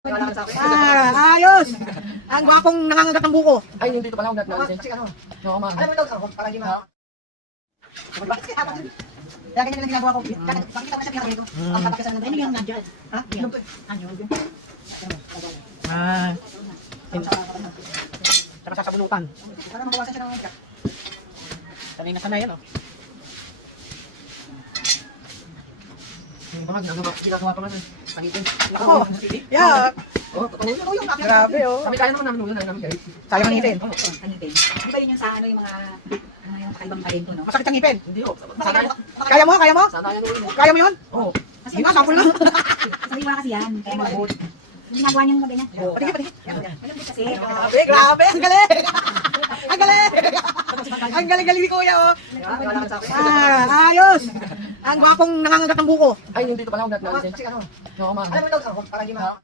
Ayos! Ang gwapong nangangagat ng buko. Ay, hindi ito pala. Huwag natin. Kasi ano? Oo, ma. Alam mo ito, para hindi ma... Kaya ganyan lang ginagawa ko. Bakit ako sa pinakabili ko? Ang tapakasan ng... Ano yung nandyan? Ha? Ano to? Ano yun? Tsaka sasabunutan. Para mabawasan siya ng mga. Sanay na sanay yan, oh. Yung mga ginagawa pa man. Pangitin. Ako! Yeah! Oo, totoo yun. Grabe, oh. Kami kaya naman namin ulan namin guys. Sayang ang ngipin. Ngipin. Di ba yun yung sa ano yung mga yung kakaibang talento, no? Masakit ang ngipin. Hindi ko. Kaya mo? Kaya mo? Sana yan ulit. Kaya mo yun? Oo. Kasi Hindi nga, sample na. sariwa kasi yan. Kaya mabuot. Yung ginagawa niyang ganyan. Oo. Patingin, patingin. Malambot kasi. Grabe, grabe. Ang galing. Ang galing. Ang galing-galing ni Kuya, oh. Ayos. Ang gwapong nangangagat ng buko. Ay, hindi ito pala. Huwag natin. Kasi ano? Oo, ma. Alam mo ito, para hindi ma...